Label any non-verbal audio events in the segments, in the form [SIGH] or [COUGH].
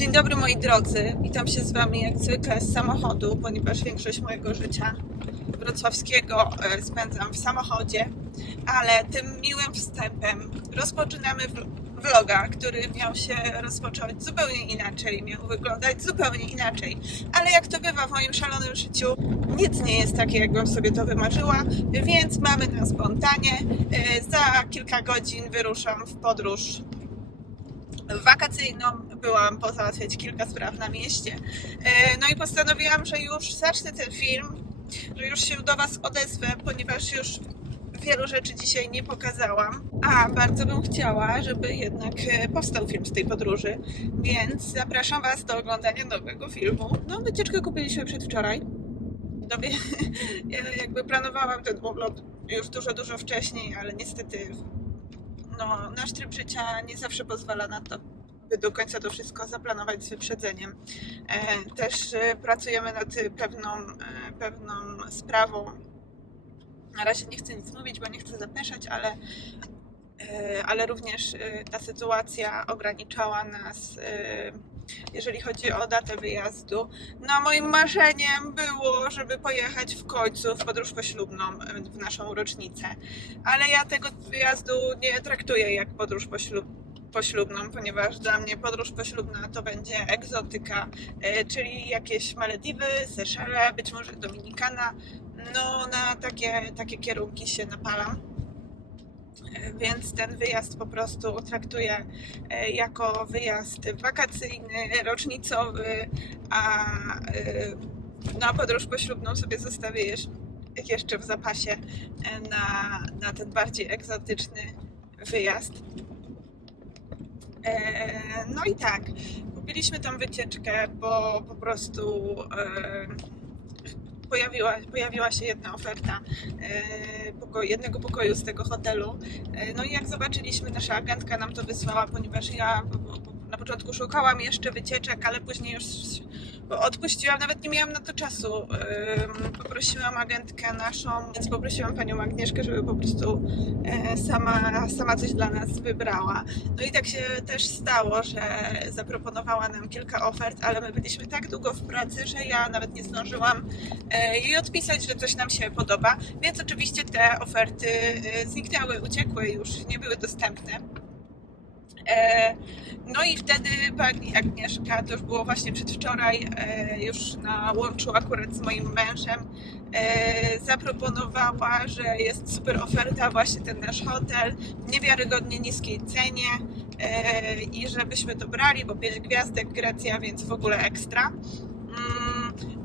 Dzień dobry moi drodzy, witam się z Wami jak zwykle z samochodu, ponieważ większość mojego życia wrocławskiego e, spędzam w samochodzie, ale tym miłym wstępem rozpoczynamy vloga, który miał się rozpocząć zupełnie inaczej, miał wyglądać zupełnie inaczej, ale jak to bywa w moim szalonym życiu, nic nie jest takie, jakbym sobie to wymarzyła, więc mamy na spontanie. E, Za kilka godzin wyruszam w podróż wakacyjną, byłam pozałatwiać kilka spraw na mieście. E, No i postanowiłam, że już zacznę ten film, że już się do Was odezwę, ponieważ już wielu rzeczy dzisiaj nie pokazałam. A bardzo bym chciała, żeby jednak e, powstał film z tej podróży, więc zapraszam Was do oglądania nowego filmu. No, wycieczkę kupiliśmy przedwczoraj. Dowie, [LAUGHS] ja jakby planowałam ten urlop już dużo, dużo wcześniej, ale niestety no, nasz tryb życia nie zawsze pozwala na to, by do końca to wszystko zaplanować z wyprzedzeniem. E, Też e, pracujemy nad pewną, e, pewną sprawą. Na razie nie chcę nic mówić, bo nie chcę zapeszać, ale, ale również ta sytuacja ograniczała nas, jeżeli chodzi o datę wyjazdu. No, moim marzeniem było, żeby pojechać w końcu w podróż poślubną w naszą rocznicę ale ja tego wyjazdu nie traktuję jak podróż poślub, poślubną, ponieważ dla mnie podróż poślubna to będzie egzotyka, e, czyli jakieś Malediwy, Seszele, być może Dominikana. No, na takie, takie kierunki się napalam. E, Więc ten wyjazd po prostu traktuję e, jako wyjazd wakacyjny, rocznicowy, a na podróż poślubną sobie zostawię jeszcze w zapasie na, na ten bardziej egzotyczny wyjazd. E, No i tak, kupiliśmy tą wycieczkę, bo po prostu e, pojawiła, pojawiła się jedna oferta e, jednego pokoju z tego hotelu. No i jak zobaczyliśmy, nasza agentka nam to wysłała, ponieważ ja na początku szukałam jeszcze wycieczek, ale później już bo odpuściłam, nawet nie miałam na to czasu. Poprosiłam agentkę naszą, więc poprosiłam panią Agnieszkę, żeby po prostu e, sama, sama coś dla nas wybrała. No i tak się też stało, że zaproponowała nam kilka ofert, ale my byliśmy tak długo w pracy, że ja nawet nie zdążyłam e, jej odpisać, że coś nam się podoba, więc oczywiście te oferty e, zniknęły, uciekły już, nie były dostępne. E, No i wtedy pani Agnieszka, to już było właśnie przedwczoraj, e, już na łączu akurat z moim mężem, e, zaproponowała, że jest super oferta, właśnie ten nasz hotel w niewiarygodnie niskiej cenie i żebyśmy to brali, bo 5 gwiazdek Grecja, więc w ogóle ekstra.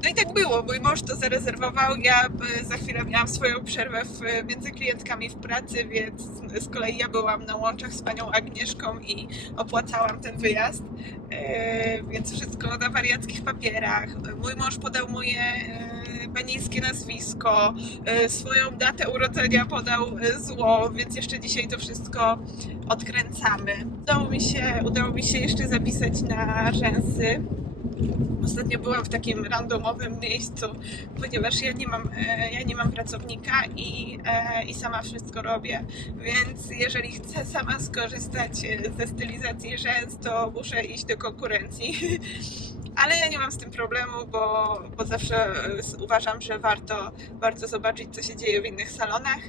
No i tak było, mój mąż to zarezerwował, ja e, za chwilę miałam swoją przerwę w, między klientkami w pracy, więc z kolei ja byłam na łączach z panią Agnieszką i opłacałam ten wyjazd, e, więc wszystko na wariackich papierach. Mój mąż podał moje e, panieńskie nazwisko, e, swoją datę urodzenia podał e, zło, więc jeszcze dzisiaj to wszystko odkręcamy. Udało mi się, udało mi się jeszcze zapisać na rzęsy. Ostatnio byłam w takim randomowym miejscu, ponieważ ja nie mam, e, ja nie mam pracownika i, e, i sama wszystko robię, więc jeżeli chcę sama skorzystać e, ze stylizacji rzęs, to muszę iść do konkurencji. [LAUGHS] Ale ja nie mam z tym problemu, bo, bo zawsze uważam, że warto, warto zobaczyć, co się dzieje w innych salonach.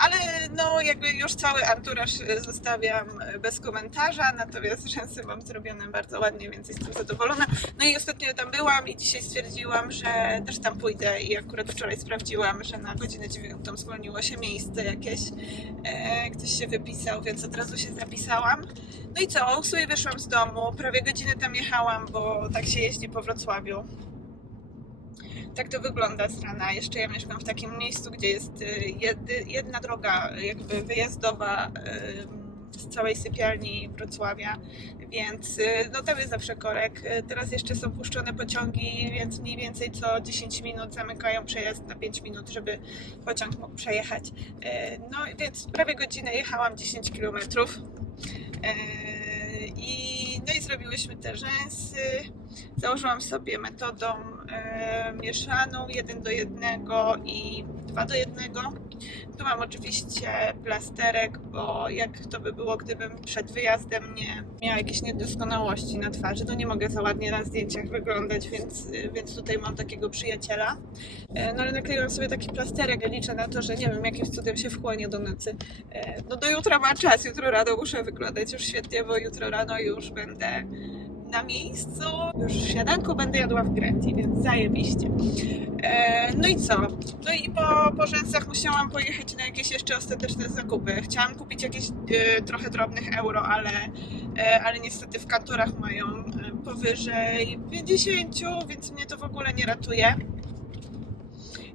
Ale no jakby już cały anturaż e, zostawiam e, bez komentarza, natomiast rzęsy mam zrobione bardzo ładnie, więc jestem zadowolona. No i ostatnio tam byłam i dzisiaj stwierdziłam, że też tam pójdę i akurat wczoraj sprawdziłam, że na godzinę 9 zwolniło się miejsce jakieś, e, ktoś się wypisał, więc od razu się zapisałam. No i co, o 8 wyszłam z domu, prawie godzinę tam jechałam, bo tak się jeździ po Wrocławiu. Tak to wygląda z rana. Jeszcze ja mieszkam w takim miejscu, gdzie jest y, jedna droga jakby wyjazdowa y, z całej sypialni Wrocławia, więc y, no tam jest zawsze korek. Teraz jeszcze są puszczone pociągi, więc mniej więcej co 10 minut zamykają przejazd na 5 minut, żeby pociąg mógł przejechać. No więc prawie godzinę jechałam 10 kilometrów. I, no i zrobiłyśmy te rzęsy. Założyłam sobie metodą e, mieszaną, jeden do jednego i dwa do jednego. Tu mam oczywiście plasterek, bo jak to by było, gdybym przed wyjazdem nie miała jakieś niedoskonałości na twarzy, to nie mogę za ładnie na zdjęciach wyglądać, więc, więc tutaj mam takiego przyjaciela. E, No ale nakleiłam sobie taki plasterek, liczę na to, że nie wiem, jakimś cudem się wchłonie do nocy. E, No do jutra ma czas, jutro rano muszę wyglądać już świetnie, bo jutro rano już będę na miejscu. Już śniadanko będę jadła w Greti, więc zajebiście. E, no i co? No i po, po rzęsach musiałam pojechać na jakieś jeszcze ostateczne zakupy. Chciałam kupić jakieś e, trochę drobnych euro, ale, e, ale niestety w kantorach mają e, powyżej 50, więc mnie to w ogóle nie ratuje.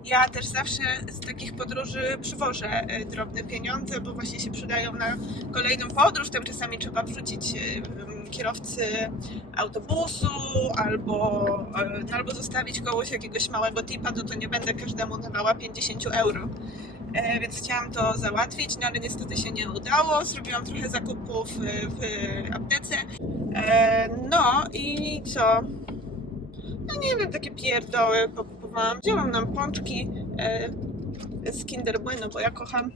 Ja też zawsze z takich podróży przywożę e, drobne pieniądze, bo właśnie się przydają na kolejną podróż. Tam czasami trzeba wrzucić e, kierowcy autobusu albo, e, albo zostawić kogoś jakiegoś małego tipa, no to nie będę każdemu dawała 50 euro. E, Więc chciałam to załatwić, no ale niestety się nie udało. Zrobiłam trochę zakupów e, w aptece. No i co? No nie wiem, takie pierdoły pokupowałam. Wzięłam nam pączki z Kinder Bueno, bo ja kocham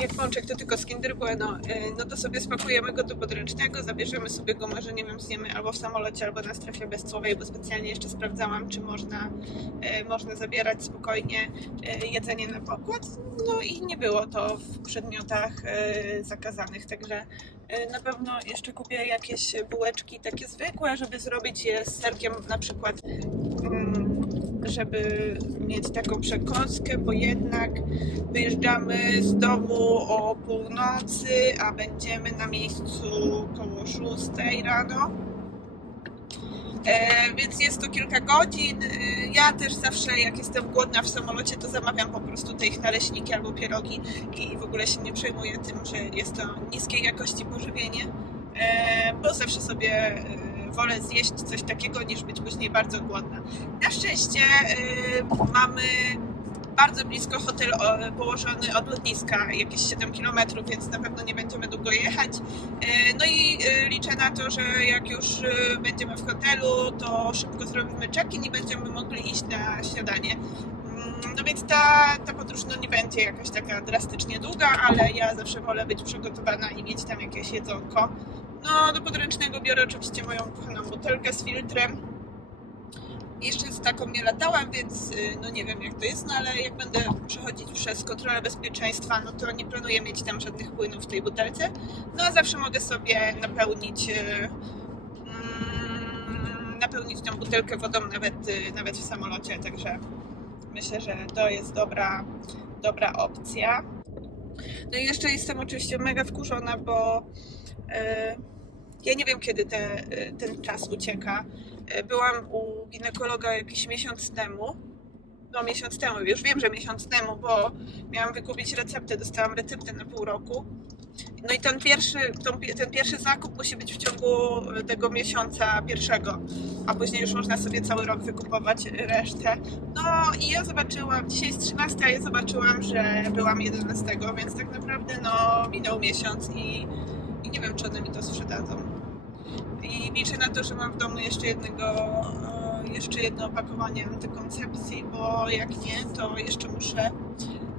jak pączek to tylko z Kinder Bueno, e, no to sobie spakujemy go do podręcznego, zabierzemy sobie go, może nie wiem, zjemy albo w samolocie, albo na strefie bezcłowej, bo specjalnie jeszcze sprawdzałam, czy można, e, można zabierać spokojnie e, jedzenie na pokład. No i nie było to w przedmiotach zakazanych, także na pewno jeszcze kupię jakieś bułeczki takie zwykłe, żeby zrobić je z serkiem na przykład mm, żeby mieć taką przekąskę, bo jednak wyjeżdżamy z domu o północy, a będziemy na miejscu koło 6 rano. E, więc jest to kilka godzin. E, ja też zawsze, jak jestem głodna w samolocie, to zamawiam po prostu te ich naleśniki albo pierogi i w ogóle się nie przejmuję tym, że jest to niskiej jakości pożywienie, e, bo zawsze sobie e, wolę zjeść coś takiego, niż być później bardzo głodna. Na szczęście e, mamy bardzo blisko hotel położony od lotniska, jakieś 7 km, więc na pewno nie będziemy długo jechać. E, No i e, liczę na to, że jak już będziemy w hotelu, to szybko zrobimy check-in i będziemy mogli iść na śniadanie. Mm, No więc ta, ta podróż no, nie będzie jakaś taka drastycznie długa, ale ja zawsze wolę być przygotowana i mieć tam jakieś jedzonko. No do podręcznego biorę oczywiście moją kochaną butelkę z filtrem. Jeszcze z taką nie latałam, więc y, no nie wiem jak to jest, no ale jak będę przechodzić przez kontrolę bezpieczeństwa, no to nie planuję mieć tam żadnych płynów w tej butelce. No a zawsze mogę sobie napełnić y, mm, napełnić tą butelkę wodą nawet, y, nawet w samolocie, także myślę, że to jest dobra, dobra opcja. No i jeszcze jestem oczywiście mega wkurzona, bo y, ja nie wiem kiedy te, y, ten czas ucieka. Y, Byłam u ginekologa jakiś miesiąc temu. No miesiąc temu, już wiem, że miesiąc temu, bo miałam wykupić receptę, dostałam receptę na pół roku. No i ten pierwszy, ten pierwszy zakup musi być w ciągu tego miesiąca pierwszego, a później już można sobie cały rok wykupować resztę. No i ja zobaczyłam, dzisiaj jest 13, a ja zobaczyłam, że byłam 11, więc tak naprawdę no minął miesiąc i, i nie wiem, czy one mi to sprzedadzą. I liczę na to, że mam w domu jeszcze jednego, e, jeszcze jedno opakowanie antykoncepcji, bo jak nie, to jeszcze muszę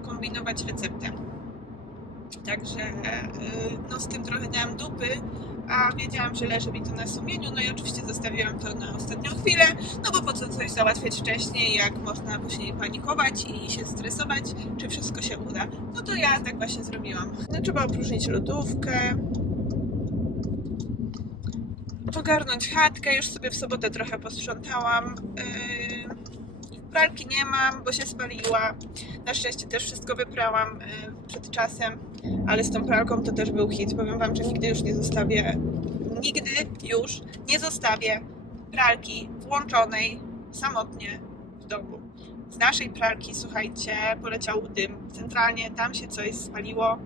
kombinować receptę. Także e, no z tym trochę dałam dupy, a wiedziałam, że leży mi to na sumieniu, no i oczywiście zostawiłam to na ostatnią chwilę, no bo po co coś załatwiać wcześniej, jak można później panikować i się stresować, czy wszystko się uda. No to ja tak właśnie zrobiłam. No trzeba opróżnić lodówkę, ogarnąć chatkę, już sobie w sobotę trochę posprzątałam. Yy, pralki nie mam, bo się spaliła. Na szczęście też wszystko wyprałam yy, przed czasem, ale z tą pralką to też był hit. Powiem Wam, że nigdy już nie zostawię, nigdy już nie zostawię pralki włączonej samotnie w domu. Z naszej pralki, słuchajcie, poleciał dym. Centralnie tam się coś spaliło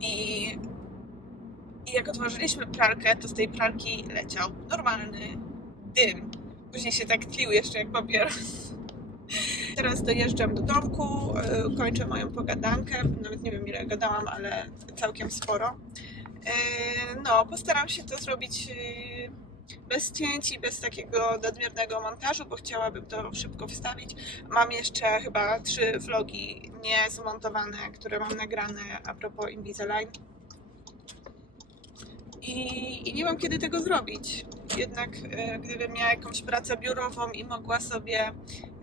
i i jak otworzyliśmy pralkę, to z tej pralki leciał normalny dym. Później się tak tlił jeszcze jak papieros. [LAUGHS] Teraz dojeżdżam do domku, yy, kończę moją pogadankę. Nawet nie wiem ile gadałam, ale całkiem sporo. Yy, No, postaram się to zrobić yy, bez cięć i bez takiego nadmiernego montażu, bo chciałabym to szybko wstawić. Mam jeszcze chyba trzy vlogi niezmontowane, które mam nagrane a propos Invisalign. I, I nie mam kiedy tego zrobić. Jednak e, gdybym miała jakąś pracę biurową i mogła sobie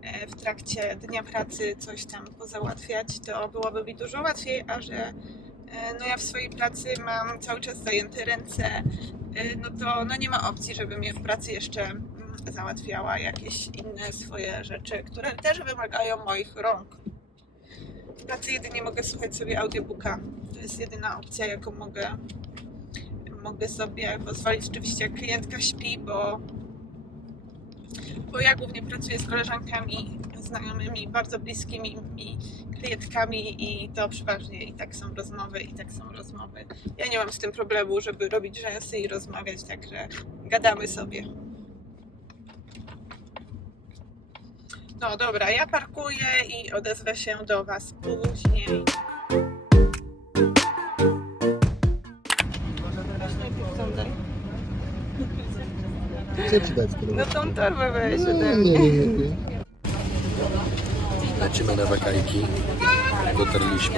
e, w trakcie dnia pracy coś tam pozałatwiać, to byłoby mi dużo łatwiej, a że e, no ja w swojej pracy mam cały czas zajęte ręce, no to no nie ma opcji, żebym je w pracy jeszcze mm, załatwiała jakieś inne swoje rzeczy, które też wymagają moich rąk. W pracy jedynie mogę słuchać sobie audiobooka. To jest jedyna opcja, jaką mogę mogę sobie pozwolić, oczywiście klientka śpi, bo, bo ja głównie pracuję z koleżankami, znajomymi, bardzo bliskimi mi klientkami i to przeważnie i tak są rozmowy, i tak są rozmowy. Ja nie mam z tym problemu, żeby robić rzęsy i rozmawiać, także gadamy sobie. No dobra, ja parkuję i odezwę się do Was później. Chcę ci dać No tą torbę weź No, ode nie, mnie. nie, nie. Lecimy na wakajki. Dotarliśmy.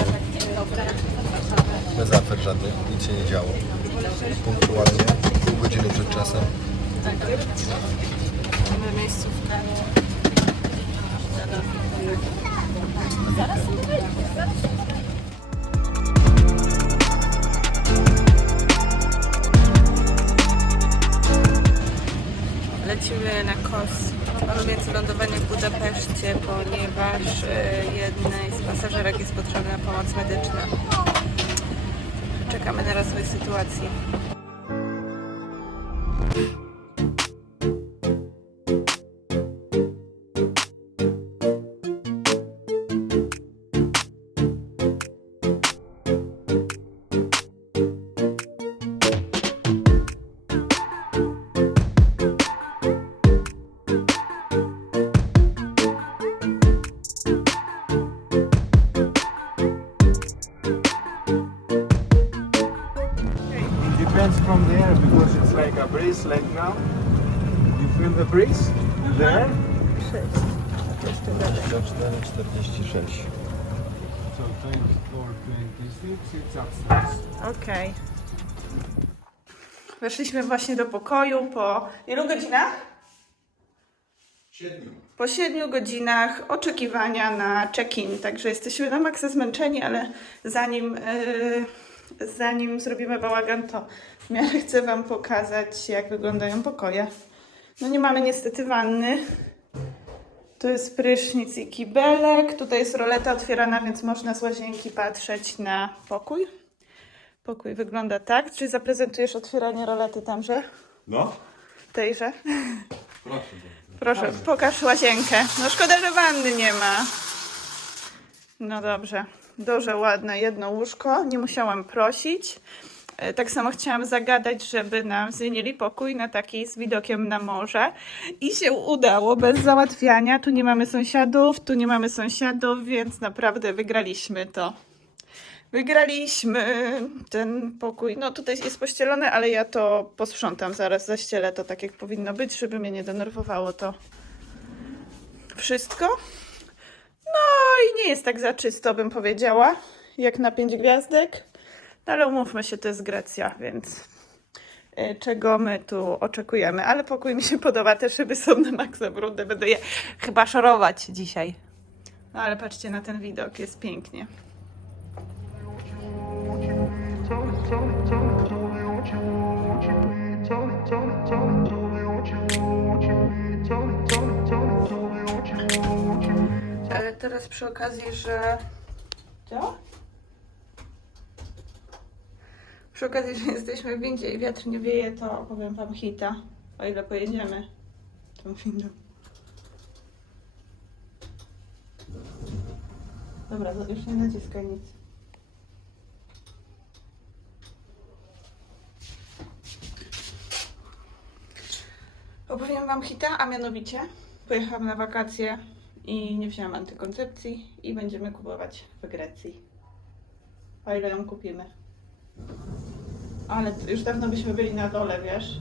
Bez afer żadnych, nic się nie działo. Punktualnie, pół godziny przed czasem. Mamy miejscówkę. Lecimy na KOS. Mamy więc lądowanie w Budapeszcie, ponieważ e, jednej z pasażerek jest potrzebna pomoc medyczna. Czekamy na rozwój sytuacji. The breeze there? 44,46. So 24, 26, it's upstairs. Okej. Weszliśmy właśnie do pokoju po ilu godzinach? Siedmiu. Po siedmiu godzinach oczekiwania na check-in. Także jesteśmy na maksa zmęczeni, ale zanim, yy, zanim zrobimy bałagan, to w miarę chcę Wam pokazać, jak wyglądają pokoje. No nie mamy niestety wanny. To jest prysznic i kibelek. Tutaj jest roleta otwierana, więc można z łazienki patrzeć na pokój. Pokój wygląda tak. Czy zaprezentujesz otwieranie rolety tamże? No. Tejże? Proszę. Proszę, pokaż łazienkę. No szkoda, że wanny nie ma. No dobrze. Duże, ładne jedno łóżko. Nie musiałam prosić. E, Tak samo chciałam zagadać, żeby nam zmienili pokój na taki z widokiem na morze. I się udało bez załatwiania. Tu nie mamy sąsiadów, tu nie mamy sąsiadów, więc naprawdę wygraliśmy to. Wygraliśmy ten pokój. No tutaj jest pościelone, ale ja to posprzątam zaraz, zaścielę to tak jak powinno być, żeby mnie nie denerwowało to wszystko. No i nie jest tak za czysto, bym powiedziała, jak na pięć gwiazdek. No, ale umówmy się, to jest Grecja, więc y, czego my tu oczekujemy. Ale pokój mi się podoba, te szyby są na maksa brudne, będę je chyba szorować dzisiaj. No ale patrzcie na ten widok, jest pięknie. Ale teraz przy okazji, że. Co? Przy okazji, że jesteśmy w i wiatr nie wieje, to opowiem wam hita, o ile pojedziemy tą windą. Dobra, to już nie naciskaj nic. Opowiem wam hita, a mianowicie pojechałam na wakacje i nie wzięłam antykoncepcji i będziemy kupować w Grecji. O ile ją kupimy. Ale już dawno byśmy byli na dole, wiesz?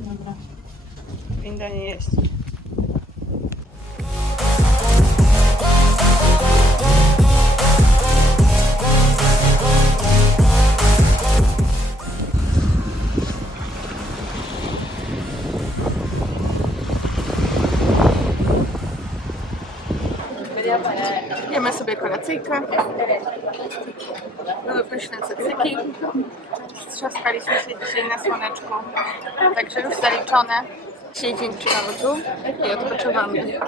Dobra. Winda nie jest. Jemy sobie kolacyjkę. Były pyszne cycyki. Strzaskaliśmy się dzisiaj na słoneczku. Także już zaliczone. Dzisiaj dzień przylotu i odpoczywamy.